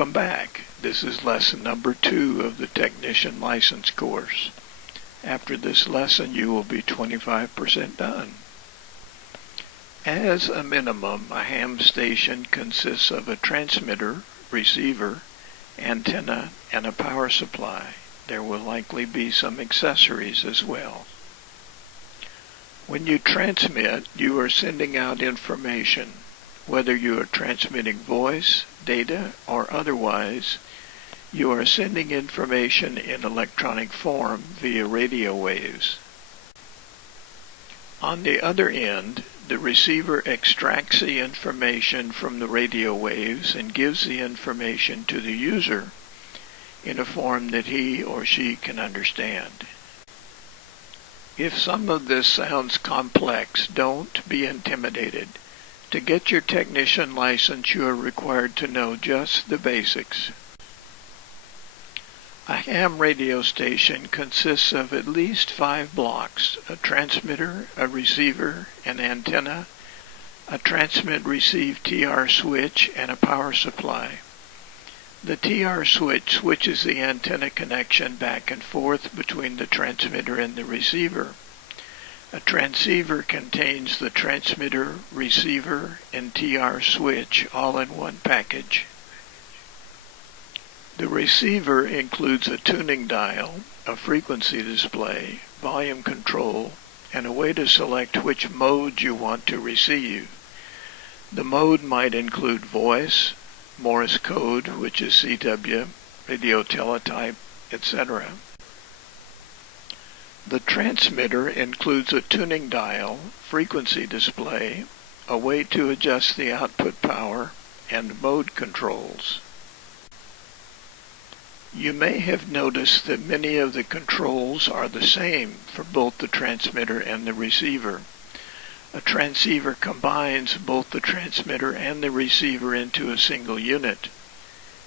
Welcome back. This is lesson number 2 of the Technician License course. After this lesson, you will be 25% done. As a minimum, a ham station consists of a transmitter, receiver, antenna, and a power supply. There will likely be some accessories as well. When you transmit, you are sending out information. Whether you are transmitting voice, data, or otherwise, you are sending information in electronic form via radio waves. On the other end, the receiver extracts the information from the radio waves and gives the information to the user in a form that he or she can understand. If some of this sounds complex, don't be intimidated. To get your technician license, you are required to know just the basics. A ham radio station consists of at least 5 blocks: a transmitter, a receiver, an antenna, a transmit-receive TR switch, and a power supply. The TR switch switches the antenna connection back and forth between the transmitter and the receiver. A transceiver contains the transmitter, receiver, and TR switch all in one package. The receiver includes a tuning dial, a frequency display, volume control, and a way to select which mode you want to receive. The mode might include voice, Morse code, which is CW, radio teletype, etc. The transmitter includes a tuning dial, frequency display, a way to adjust the output power, and mode controls. You may have noticed that many of the controls are the same for both the transmitter and the receiver. A transceiver combines both the transmitter and the receiver into a single unit.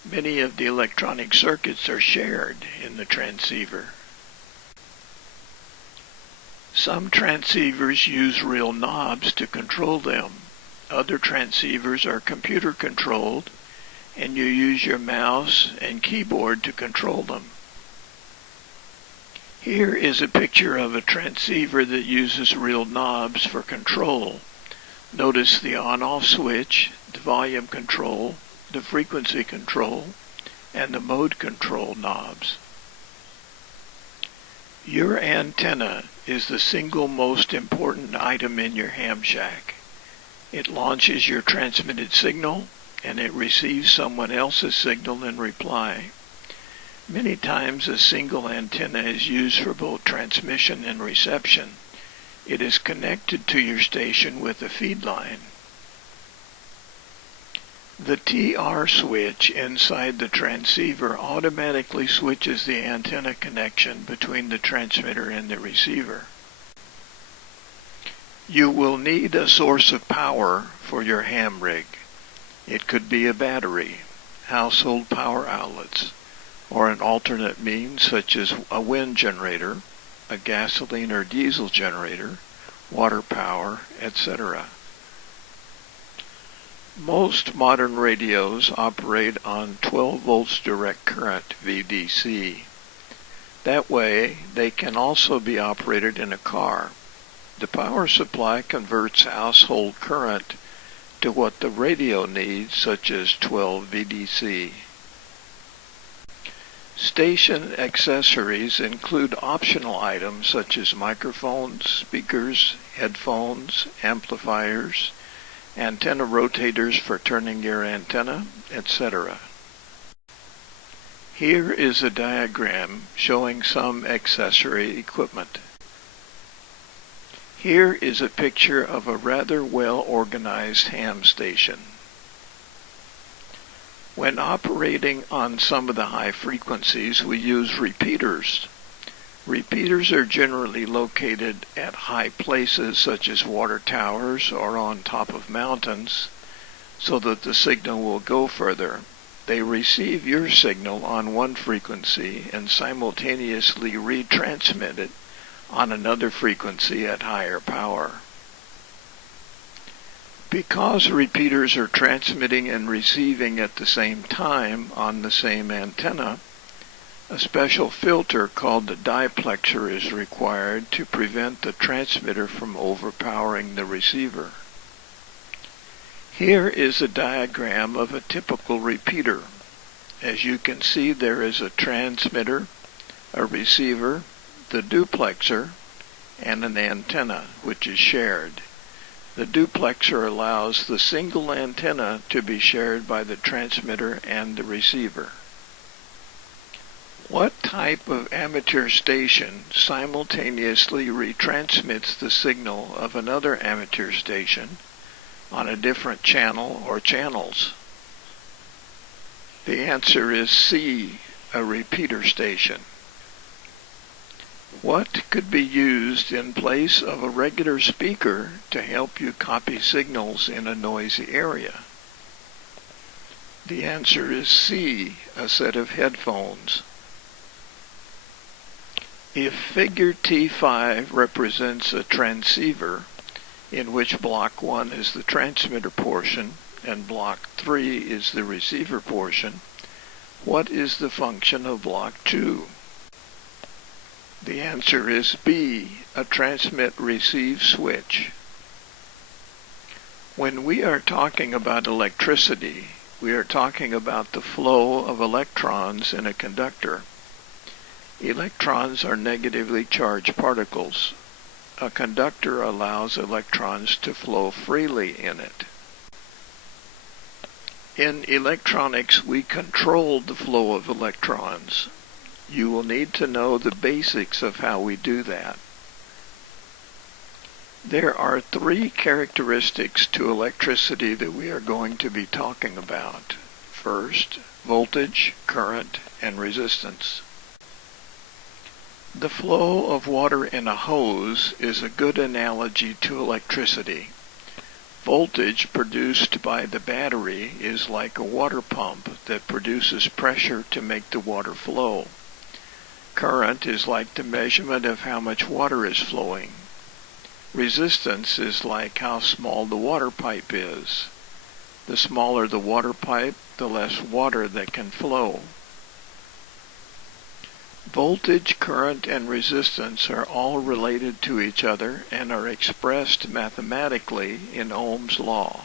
Many of the electronic circuits are shared in the transceiver. Some transceivers use real knobs to control them. Other transceivers are computer controlled, and you use your mouse and keyboard to control them. Here is a picture of a transceiver that uses real knobs for control. Notice the on-off switch, the volume control, the frequency control, and the mode control knobs. Your antenna is the single most important item in your ham shack. It launches your transmitted signal, and it receives someone else's signal in reply. Many times a single antenna is used for both transmission and reception. It is connected to your station with a feed line. The TR switch inside the transceiver automatically switches the antenna connection between the transmitter and the receiver. You will need a source of power for your ham rig. It could be a battery, household power outlets, or an alternate means such as a wind generator, a gasoline or diesel generator, water power, etc. Most modern radios operate on 12 volts direct current, VDC. That way, they can also be operated in a car. The power supply converts household current to what the radio needs, such as 12 VDC. Station accessories include optional items such as microphones, speakers, headphones, amplifiers, antenna rotators for turning your antenna, etc. Here is a diagram showing some accessory equipment. Here is a picture of a rather well-organized ham station. When operating on some of the high frequencies, we use repeaters. Repeaters are generally located at high places such as water towers or on top of mountains so that the signal will go further. They receive your signal on one frequency and simultaneously retransmit it on another frequency at higher power. Because repeaters are transmitting and receiving at the same time on the same antenna, a special filter called the diplexer is required to prevent the transmitter from overpowering the receiver. Here is a diagram of a typical repeater. As you can see, there is a transmitter, a receiver, the duplexer, and an antenna, which is shared. The duplexer allows the single antenna to be shared by the transmitter and the receiver. What type of amateur station simultaneously retransmits the signal of another amateur station on a different channel or channels? The answer is C, a repeater station. What could be used in place of a regular speaker to help you copy signals in a noisy area? The answer is C, a set of headphones. If figure T5 represents a transceiver, in which block 1 is the transmitter portion and block 3 is the receiver portion, what is the function of block 2? The answer is B, a transmit-receive switch. When we are talking about electricity, we are talking about the flow of electrons in a conductor. Electrons are negatively charged particles. A conductor allows electrons to flow freely in it. In electronics, we control the flow of electrons. You will need to know the basics of how we do that. There are 3 characteristics to electricity that we are going to be talking about. First, voltage, current, and resistance. The flow of water in a hose is a good analogy to electricity. Voltage produced by the battery is like a water pump that produces pressure to make the water flow. Current is like the measurement of how much water is flowing. Resistance is like how small the water pipe is. The smaller the water pipe, the less water that can flow. Voltage, current, and resistance are all related to each other and are expressed mathematically in Ohm's law.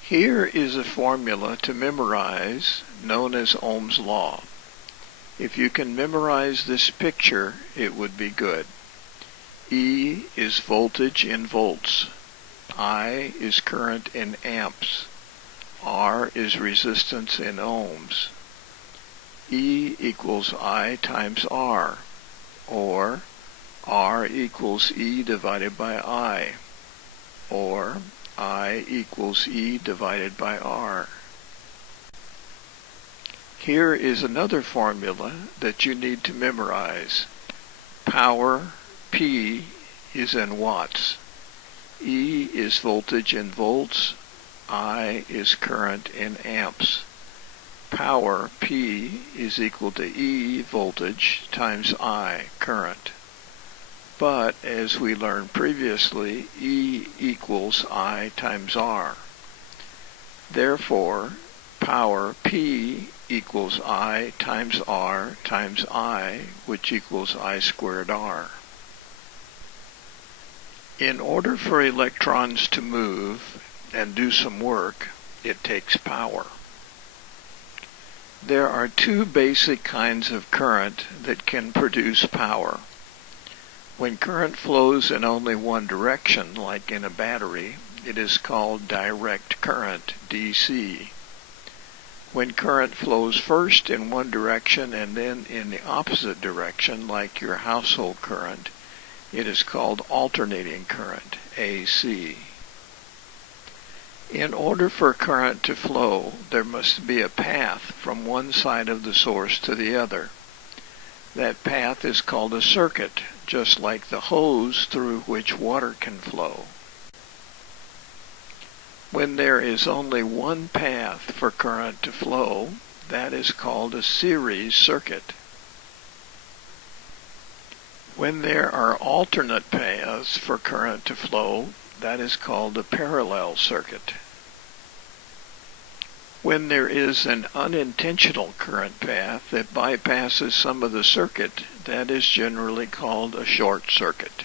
Here is a formula to memorize known as Ohm's law. If you can memorize this picture, it would be good. E is voltage in volts. I is current in amps. R is resistance in ohms. E equals I times R, or R equals E divided by I, or I equals E divided by R. Here is another formula that you need to memorize. Power, P, is in watts. E is voltage in volts. I is current in amps. Power, P, is equal to E, voltage, times I, current. But, as we learned previously, E equals I times R. Therefore, power, P, equals I times R times I, which equals I squared R. In order for electrons to move and do some work, it takes power. There are 2 basic kinds of current that can produce power. When current flows in only one direction, like in a battery, it is called direct current, DC. When current flows first in one direction and then in the opposite direction, like your household current, it is called alternating current, AC. In order for current to flow, there must be a path from one side of the source to the other. That path is called a circuit, just like the hose through which water can flow. When there is only one path for current to flow, that is called a series circuit. When there are alternate paths for current to flow, that is called a parallel circuit. When there is an unintentional current path that bypasses some of the circuit, that is generally called a short circuit.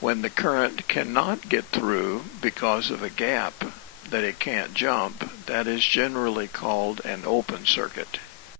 When the current cannot get through because of a gap that it can't jump, that is generally called an open circuit.